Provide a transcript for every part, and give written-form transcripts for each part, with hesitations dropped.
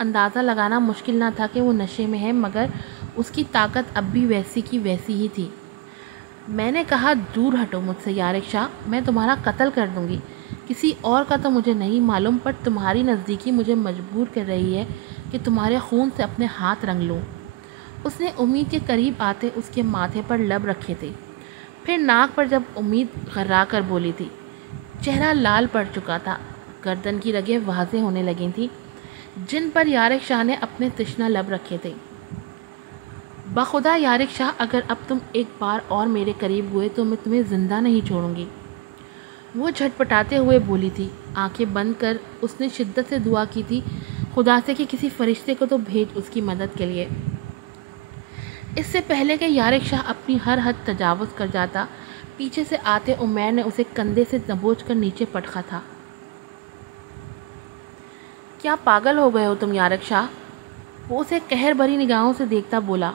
اندازہ لگانا مشکل نہ تھا کہ وہ نشے میں ہے، مگر اس کی طاقت اب بھی ویسی کی ویسی ہی تھی۔ میں نے کہا دور ہٹو مجھ سے یارق شاہ، میں تمہارا قتل کر دوں گی۔ کسی اور کا تو مجھے نہیں معلوم، پر تمہاری نزدیکی مجھے مجبور کر رہی ہے کہ تمہارے خون سے اپنے ہاتھ رنگ لوں۔ اس نے امید کے قریب آتے اس کے ماتھے پر لب رکھے تھے، پھر ناک پر جب امید غرا کر بولی تھی۔ چہرہ لال پڑ چکا تھا، گردن کی رگیں واضح ہونے لگی تھیں جن پر یارق شاہ نے اپنے تشنہ لب رکھے تھے۔ بخدا یارق شاہ، اگر اب تم ایک بار اور میرے قریب ہوئے تو میں تمہیں زندہ نہیں چھوڑوں گی، وہ جھٹپٹاتے ہوئے بولی تھی۔ آنکھیں بند کر اس نے شدت سے دعا کی تھی، خدا سے کہ کسی فرشتے کو تو بھیج اس کی مدد کے لیے۔ اس سے پہلے کہ یارق شاہ اپنی ہر حد تجاوز کر جاتا، پیچھے سے آتے عمیر نے اسے کندھے سے دبوچ کر نیچے پٹکا تھا۔ کیا پاگل ہو گئے ہو تم یارق شاہ؟ وہ اسے قہر بھری نگاہوں سے دیکھتا بولا۔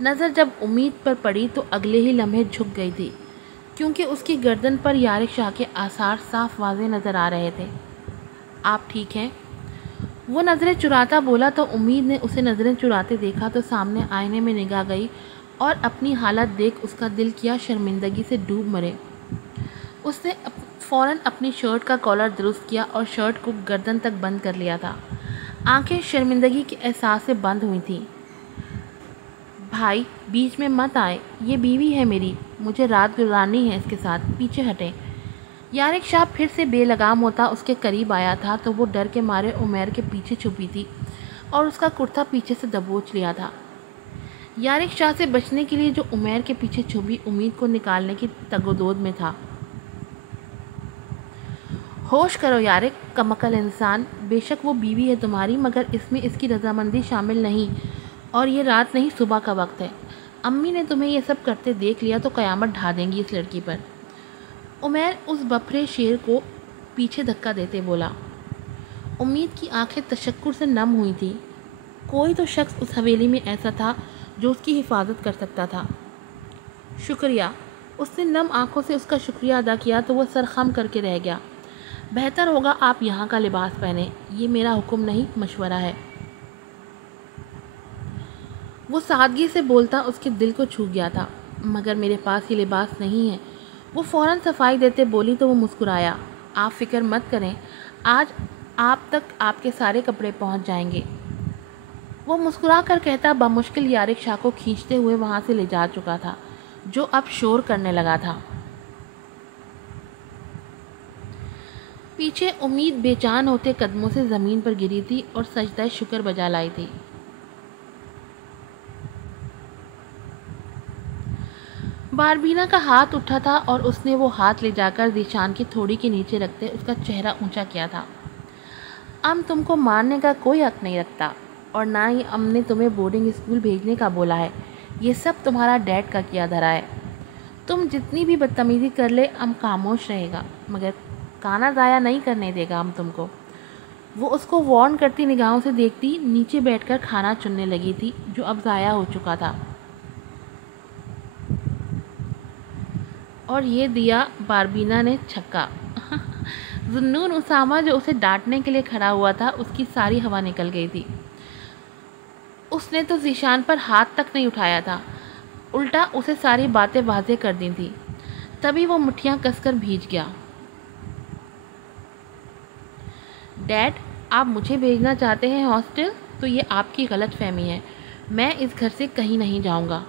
نظر جب امید پر پڑی تو اگلے ہی لمحے جھک گئی تھی، کیونکہ اس کی گردن پر یارق شاہ کے آثار صاف واضح نظر آ رہے تھے۔ آپ ٹھیک ہیں؟ وہ نظریں چراتا بولا تو امید نے اسے نظریں چراتے دیکھا تو سامنے آئینے میں نگاہ گئی اور اپنی حالت دیکھ اس کا دل کیا شرمندگی سے ڈوب مرے۔ اس نے فوراً اپنی شرٹ کا کالر درست کیا اور شرٹ کو گردن تک بند کر لیا تھا۔ آنکھیں شرمندگی کے احساس سے بند ہوئی تھیں۔ بھائی بیچ میں مت آئے، یہ بیوی ہے میری، مجھے رات گزارنی ہے اس کے ساتھ، پیچھے ہٹیں۔ یارق شاہ پھر سے بے لگام ہوتا اس کے قریب آیا تھا تو وہ ڈر کے مارے عمیر کے پیچھے چھپی تھی اور اس کا کرتا پیچھے سے دبوچ لیا تھا۔ یارق شاہ سے بچنے کے لیے جو عمیر کے پیچھے چھپی امید کو نکالنے کی تگودود میں تھا۔ ہوش کرو یارق، کمعقل انسان، بے شک وہ بیوی ہے تمہاری، مگر اس میں اس کی رضامندی شامل نہیں، اور یہ رات نہیں صبح کا وقت ہے۔ امی نے تمہیں یہ سب کرتے دیکھ لیا تو قیامت ڈھا دیں گی اس لڑکی پر۔ عمیر اس بپھرے شیر کو پیچھے دھکا دیتے بولا۔ امید کی آنکھیں تشکر سے نم ہوئی تھیں۔ کوئی تو شخص اس حویلی میں ایسا تھا جو اس کی حفاظت کر سکتا تھا۔ شکریہ۔ اس نے نم آنکھوں سے اس کا شکریہ ادا کیا تو وہ سر خم کر کے رہ گیا۔ بہتر ہوگا آپ یہاں کا لباس پہنیں، یہ میرا حکم نہیں مشورہ ہے۔ وہ سادگی سے بولتا اس کے دل کو چھو گیا تھا۔ مگر میرے پاس یہ لباس نہیں ہے، وہ فوراً صفائی دیتے بولی تو وہ مسکرایا۔ آپ فکر مت کریں، آج آپ تک آپ کے سارے کپڑے پہنچ جائیں گے، وہ مسکرا کر کہتا بمشکل یارق شاہ کو کھینچتے ہوئے وہاں سے لے جا چکا تھا، جو اب شور کرنے لگا تھا۔ پیچھے امید بے جان ہوتے قدموں سے زمین پر گری تھی اور سجدہ شکر بجا لائی تھی۔ باربینا کا ہاتھ اٹھا تھا اور اس نے وہ ہاتھ لے جا کر ذیشان کی تھوڑی کے نیچے رکھتے اس کا چہرہ اونچا کیا تھا۔ ام تم کو مارنے کا کوئی حق نہیں رکھتا، اور نہ ہی ام نے تمہیں بورڈنگ اسکول بھیجنے کا بولا ہے، یہ سب تمہارا ڈیڈ کا کیا دھرا ہے۔ تم جتنی بھی بدتمیزی کر لے ام خاموش رہے گا، مگر کانا ضائع نہیں کرنے دے گا ام تم کو۔ وہ اس کو وارن کرتی نگاہوں سے دیکھتی نیچے بیٹھ کر کھانا چننے لگی تھی جو اب ضائع ہو چکا تھا۔ اور یہ دیا باربینا نے چھکا۔ ذوالنون اسامہ جو اسے ڈانٹنے کے لیے کھڑا ہوا تھا اس کی ساری ہوا نکل گئی تھی۔ اس نے تو ذیشان پر ہاتھ تک نہیں اٹھایا تھا، الٹا اسے ساری باتیں واضح کر دی تھی۔ تبھی وہ مٹھیاں کس کر بھیج گیا۔ ڈیڈ آپ مجھے بھیجنا چاہتے ہیں ہاسٹل تو یہ آپ کی غلط فہمی ہے، میں اس گھر سے کہیں نہیں جاؤں گا،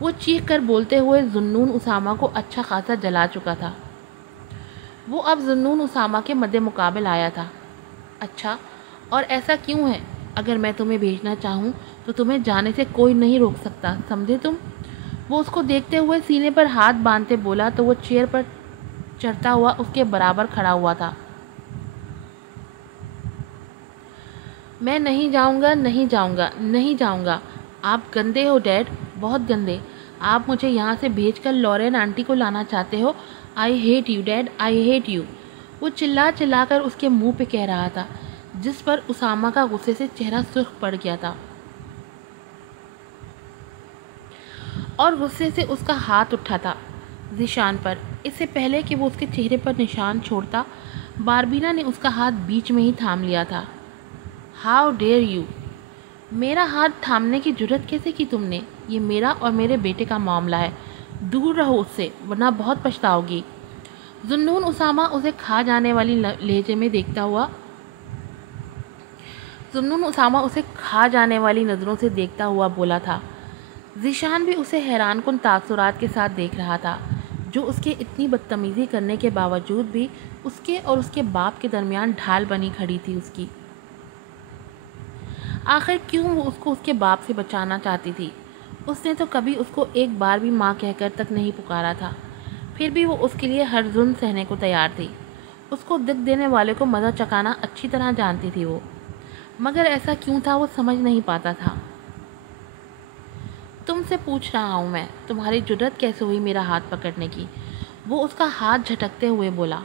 وہ چیخ کر بولتے ہوئے ذوالنون اسامہ کو اچھا خاصا جلا چکا تھا۔ وہ اب ذوالنون اسامہ کے مد مقابل آیا تھا۔ اچھا، اور ایسا کیوں ہے؟ اگر میں تمہیں بھیجنا چاہوں تو تمہیں جانے سے کوئی نہیں روک سکتا، سمجھے تم؟ وہ اس کو دیکھتے ہوئے سینے پر ہاتھ باندھتے بولا تو وہ چیئر پر چڑھتا ہوا اس کے برابر کھڑا ہوا تھا۔ میں نہیں جاؤں گا، نہیں جاؤں گا، نہیں جاؤں گا، آپ گندے ہو ڈیڈ، بہت گندے، آپ مجھے یہاں سے بھیج کر لورین آنٹی کو لانا چاہتے ہو، I hate you dad, I hate you, وہ چلا چلا کر اس کے منہ پہ کہہ رہا تھا، جس پر اسامہ کا غصے سے چہرہ سرخ پڑ گیا تھا اور غصے سے اس کا ہاتھ اٹھا تھا ذیشان پر۔ اس سے پہلے کہ وہ اس کے چہرے پر نشان چھوڑتا باربینا نے اس کا ہاتھ بیچ میں ہی تھام لیا تھا۔ ہاؤ ڈیئر یو، میرا ہاتھ تھامنے کی جرت کیسے کی تم نے؟ یہ میرا اور میرے بیٹے کا معاملہ ہے، دور رہو اس سے ورنہ بہت پچھتاؤ گی۔ ذوالنون اسامہ اسے کھا جانے والی نظروں سے دیکھتا ہوا بولا تھا۔ ذیشان بھی اسے حیران کن تاثرات کے ساتھ دیکھ رہا تھا، جو اس کے اتنی بدتمیزی کرنے کے باوجود بھی اس کے اور اس کے باپ کے درمیان ڈھال بنی کھڑی تھی اس کی۔ آخر کیوں وہ اس کو اس کے باپ سے بچانا چاہتی تھی؟ اس نے تو کبھی اس کو ایک بار بھی ماں کہہ کر تک نہیں پکارا تھا، پھر بھی وہ اس کے لیے ہر ظلم سہنے کو تیار تھی۔ اس کو دکھ دینے والے کو مزہ چکانا اچھی طرح جانتی تھی وہ، مگر ایسا کیوں تھا وہ سمجھ نہیں پاتا تھا۔ تم سے پوچھ رہا ہوں میں، تمہاری جرت کیسے ہوئی میرا ہاتھ پکڑنے کی؟ وہ اس کا ہاتھ جھٹکتے ہوئے بولا۔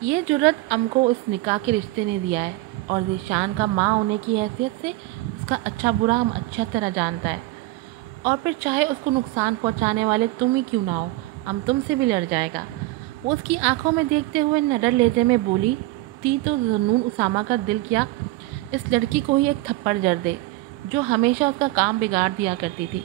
یہ جرت ام کو اس نکاح کے رشتے نے دیا ہے، اور ذیشان کا ماں ہونے کی حیثیت سے اس کا اچھا برا ہم اچھا طرح جانتا ہے، اور پھر چاہے اس کو نقصان پہنچانے والے تم ہی کیوں نہ ہو، ہم تم سے بھی لڑ جائے گا۔ وہ اس کی آنکھوں میں دیکھتے ہوئے نڈر لہجے میں بولی تھی تو ذوالنون اسامہ کا دل کیا اس لڑکی کو ہی ایک تھپڑ جڑ دے جو ہمیشہ اس کا کام بگاڑ دیا کرتی تھی۔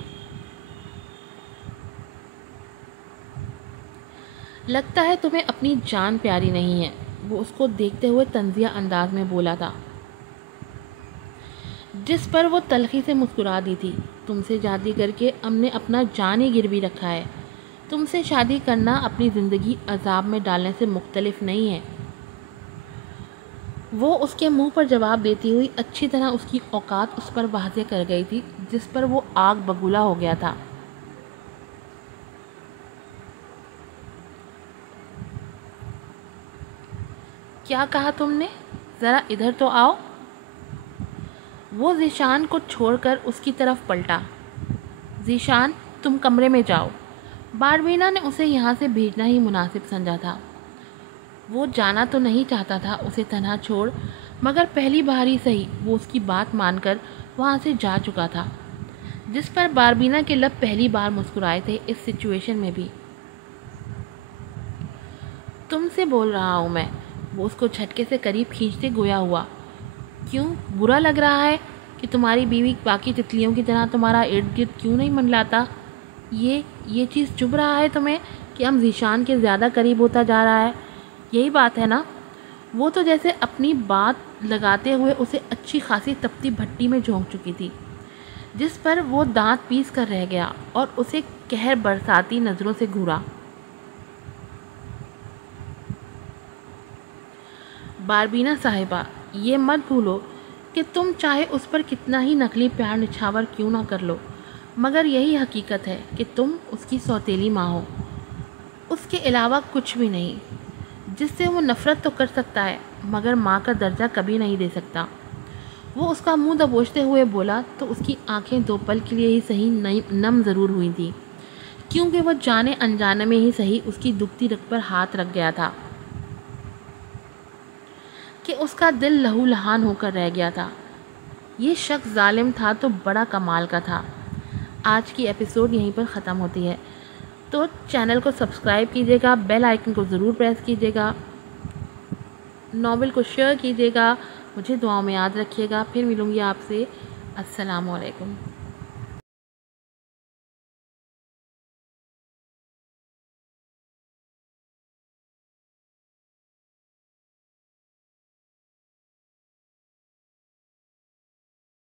لگتا ہے تمہیں اپنی جان پیاری نہیں ہے، وہ اس کو دیکھتے ہوئے طنزیہ انداز میں بولا تھا، جس پر وہ تلخی سے مسکرا دی تھی۔ تم سے شادی کر کے ہم نے اپنا جان ہی گروی رکھا ہے، تم سے شادی کرنا اپنی زندگی عذاب میں ڈالنے سے مختلف نہیں ہے۔ وہ اس کے منہ پر جواب دیتی ہوئی اچھی طرح اس کی اوقات اس پر واضح کر گئی تھی، جس پر وہ آگ بگولا ہو گیا تھا۔ کیا کہا تم نے؟ ذرا ادھر تو آؤ۔ وہ ذیشان کو چھوڑ کر اس کی طرف پلٹا۔ ذیشان، تم کمرے میں جاؤ۔ باربینا نے اسے یہاں سے بھیجنا ہی مناسب سمجھا تھا۔ وہ جانا تو نہیں چاہتا تھا اسے تنہا چھوڑ، مگر پہلی بار ہی صحیح وہ اس کی بات مان کر وہاں سے جا چکا تھا، جس پر باربینا کے لب پہلی بار مسکرائے تھے اس سچویشن میں بھی۔ تم سے بول رہا ہوں میں، وہ اس کو جھٹکے سے قریب کھینچتے گویا ہوا۔ کیوں برا لگ رہا ہے کہ تمہاری بیوی باقی تتلیوں کی طرح تمہارا ارد گرد کیوں نہیں منڈلاتا؟ یہ چیز چبھ رہا ہے تمہیں کہ ہم ذیشان کے زیادہ قریب ہوتا جا رہا ہے؟ یہی بات ہے نا؟ وہ تو جیسے اپنی بات لگاتے ہوئے اسے اچھی خاصی تپتی بھٹی میں جھونک چکی تھی، جس پر وہ دانت پیس کر رہ گیا اور اسے قہر برساتی نظروں سے گھورا۔ باربینا صاحبہ، یہ مت بھولو کہ تم چاہے اس پر کتنا ہی نقلی پیار نچھاور کیوں نہ کر لو، مگر یہی حقیقت ہے کہ تم اس کی سوتیلی ماں ہو، اس کے علاوہ کچھ بھی نہیں، جس سے وہ نفرت تو کر سکتا ہے مگر ماں کا درجہ کبھی نہیں دے سکتا۔ وہ اس کا منہ دبوچتے ہوئے بولا تو اس کی آنکھیں دو پل کے لیے ہی صحیح نم ضرور ہوئی تھیں، کیونکہ وہ جانے انجانے میں ہی صحیح اس کی دکھتی رگ پر ہاتھ رکھ گیا تھا کہ اس کا دل لہو لہان ہو کر رہ گیا تھا۔ یہ شخص ظالم تھا تو بڑا کمال کا تھا۔ آج کی ایپیسوڈ یہیں پر ختم ہوتی ہے، تو چینل کو سبسکرائب کیجیے گا، بیل آئیکن کو ضرور پریس کیجیے گا، ناول کو شیئر کیجیے گا، مجھے دعاؤں میں یاد رکھیے گا۔ پھر ملوں گی آپ سے۔ السلام علیکم۔